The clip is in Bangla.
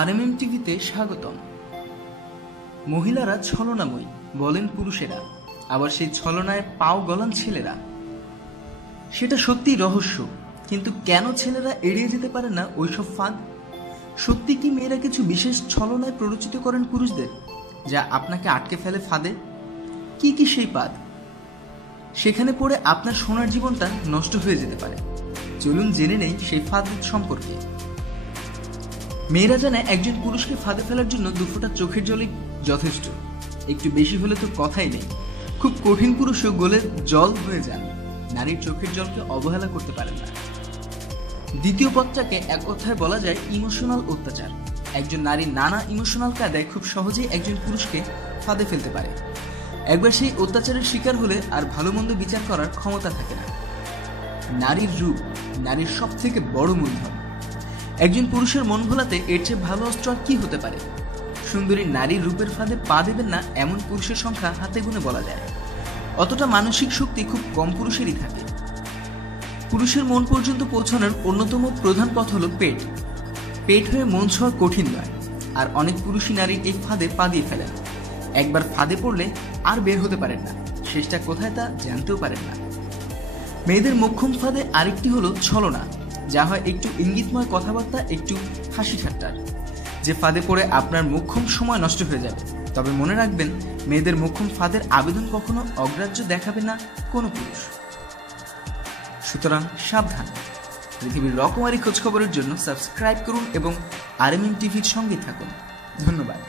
আরএমএম টিভিতে স্বাগতম। মহিলারা ছলনাময়ী বলেন পুরুষেরা, আবার সেই ছলনায় পাও গলান ছেলেরা। সেটা সত্যিই রহস্য, কিন্তু কেন ছেলেরা এড়িয়ে যেতে পারে না ওইসব ফাঁদ? সত্যি কি মেয়েরা কিছু বিশেষ ছলনায় প্ররোচিত করেন পুরুষদের, যা আপনাকে আটকে ফেলে ফাঁদে? কি কি সেই ফাঁদ? সেখানে পড়ে আপনার সোনার জীবনটা নষ্ট হয়ে যেতে পারে। চলুন জেনে নেই সেই ফাঁদ সম্পর্কে। মেয়েরা জানে একজন পুরুষকে ফাঁদে ফেলার জন্য 2 ফোঁটা চোখের জলই যথেষ্ট। একটু বেশি হলে তো কথাই নেই। খুব কঠিন পুরুষও গলে জল হয়ে যান, নারীর চোখের জলকে অবহেলা করতে পারেন না। দ্বিতীয় পথটাকে এক কথায় বলা যায় ইমোশনাল অত্যাচার। একজন নারী নানা ইমোশনাল কায়দায় খুব সহজেই একজন পুরুষকে ফাঁদে ফেলতে পারে। একবার সেই অত্যাচারের শিকার হলে আর ভালো মন্দ বিচার করার ক্ষমতা থাকে না। নারীর রূপ নারীর সব থেকে বড় মূলধন। একজন পুরুষের মন ভোলাতে এর চেয়ে ভালো অস্ত্র আর কি হতে পারে? সুন্দরী নারীর রূপের ফাঁদে পা দেবেন না এমন পুরুষের সংখ্যা হাতে গুনে বলা যায়। অতটা মানসিক শক্তি খুব কম পুরুষেরই থাকে। পুরুষের মন পর্যন্ত পৌঁছানোর অন্যতম প্রধান পথ হলো পেট। পেট হয়ে মন ছোঁয়া কঠিন নয়, আর অনেক পুরুষই নারীর এই ফাঁদে পা দিয়ে ফেলেন। একবার ফাঁদে পড়লে আর বের হতে পারেন না, শেষটা কোথায় তা জানতেও পারেন না। মেয়েদের মোক্ষম ফাঁদে আরেকটি হলো ছলনা, যা হয় একটু ইঙ্গিতময় কথাবার্তা, একটু হাসি ঠাট্টার। যে ফাঁদে পড়ে আপনার মোক্ষম সময় নষ্ট হয়ে যাবে। তবে মনে রাখবেন, মেয়েদের মোক্ষম ফাঁদের আবেদন কখনো অগ্রাহ্য দেখাবে না কোনো পুরুষ। সুতরাং সাবধান। পৃথিবীর রকমারি খোঁজখবরের জন্য সাবস্ক্রাইব করুন এবং আরএমএম টিভির সঙ্গে থাকুন। ধন্যবাদ।